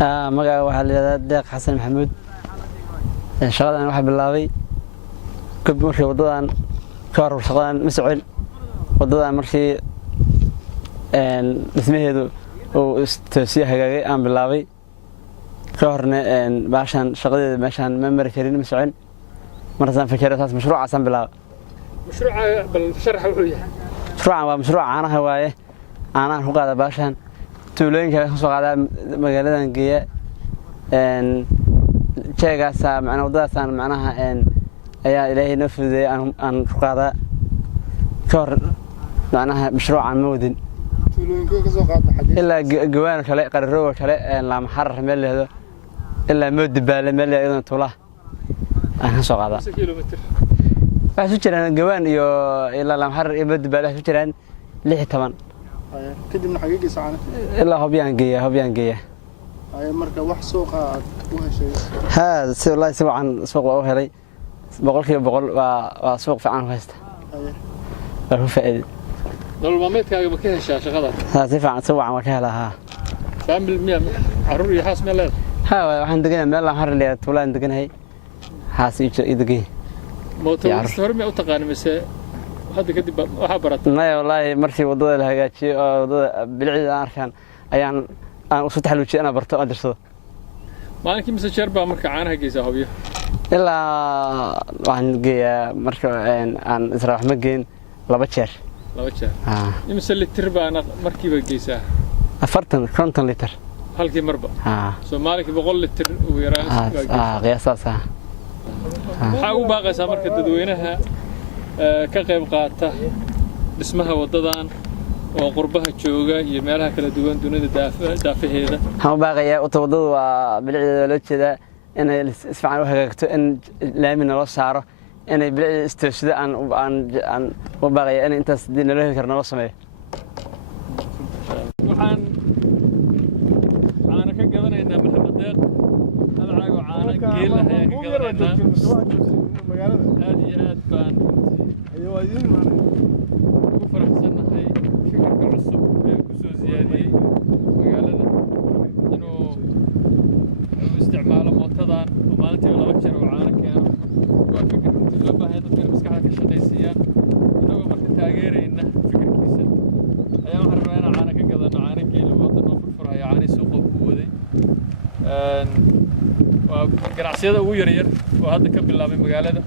magaca waxaa la yiraahdaa Deeq Xasan Maxamuud shaqadan waxa bilaabay kadib markii wadadan ka hor shaqadan ma socon wadadan markii dhismaheedu oo istoosiye hagaagay aan bilaabay ka horna baashan shaqadeeda meeshan ma mari karin ma socon marsan fikiray taas mashruucaasan bilaabay mashruuca bal sharax wuxuu yahay mashruucan waa mashruuc caanaha waaye caanaha ku qaada baashan tuulooyinka ka soo qaada magaaladan geeya jeegaas macna wadadaasaan macnaha ayaa ilaahay noo fududeeyay aan ku qaada ka hor macnaha mashruucan ma wadin tuulooyinka ka soo qaada xagee ilaa gawaan kale qararooga kale laam xarar meel leedo ilaa moodibaale meel leedo tuulaha aan ka soo qaada kilomitir waxay jiraan gawaan iyo ilaa laam xarar iyo moodibaale waxay jiraan 16 kadibna xagee geesaan ilaa hobyaan geeya ay marka wax suuqa aad u heshay si wallahi si wacan suuq waa u helay boqolkiiba boqol waa suuq fiican u haysta waa ku faa'iiday nolol maalmeedkaaga ma ka heshaa shaqadan si fiican si wacan waa ka helaa faamil miya carruur iyo xaas meel leedahay waxaan deganahay meel aan har leeyahay tuulaan deganahay xaas iyo degay mootooyinka hore ma u taqaan mise hadda kadib waxa baratay wallahi markii wadada la hagaajiyo oo wadada bilicda aan arkaan ayaan u soo taxaluujiyay inaan barto oo dirsado maalinkii mise jeer baa marka caanaha geysaa hobyo ilaa waxaan geeyaa marka aan israax ma geen 2 jeer imise litir baana markiiba geysaa 50 litir halkii marba Soomaalika 100 litir ugu yaraan qiyaasaas waxaa ugu baaqaysaa marka dadweynaha ka qayb qaata dhismaha wadadan oo qurbaha jooga iyo meelaha kala duwan dunida daafaheeda waxaan u baaqayaa wadada waa bilicdeeda loo jeedaa inay isfiican u hagaagto in laamina loo saaro inay bilicda istoosida aan u baaqayaa in intaas nala heli karno loo sameeyo waxaan caana ka gadanaynaa Maxamed Deeq halcaago caana geel ah ayaan ka gadanaynaa aad iyo aad baan ugu faraxsanahay fikirka cusub ee ku soo siyaadiyey magaalada inuu isticmaalo mootadan oo maalintii 2 jeer oo caana keeno waa fikir loo baahan dadka maskaxda ka shaqaysiiyaan anagoo marka taageerayna fikirkiisa ayaa waxaan rabnaa inaan caana ka gadano caana geel waddan oo furfuraya caani suuqa u waday waa ganacsiyada ugu yaryar oo hadda ka bilaabay magaalada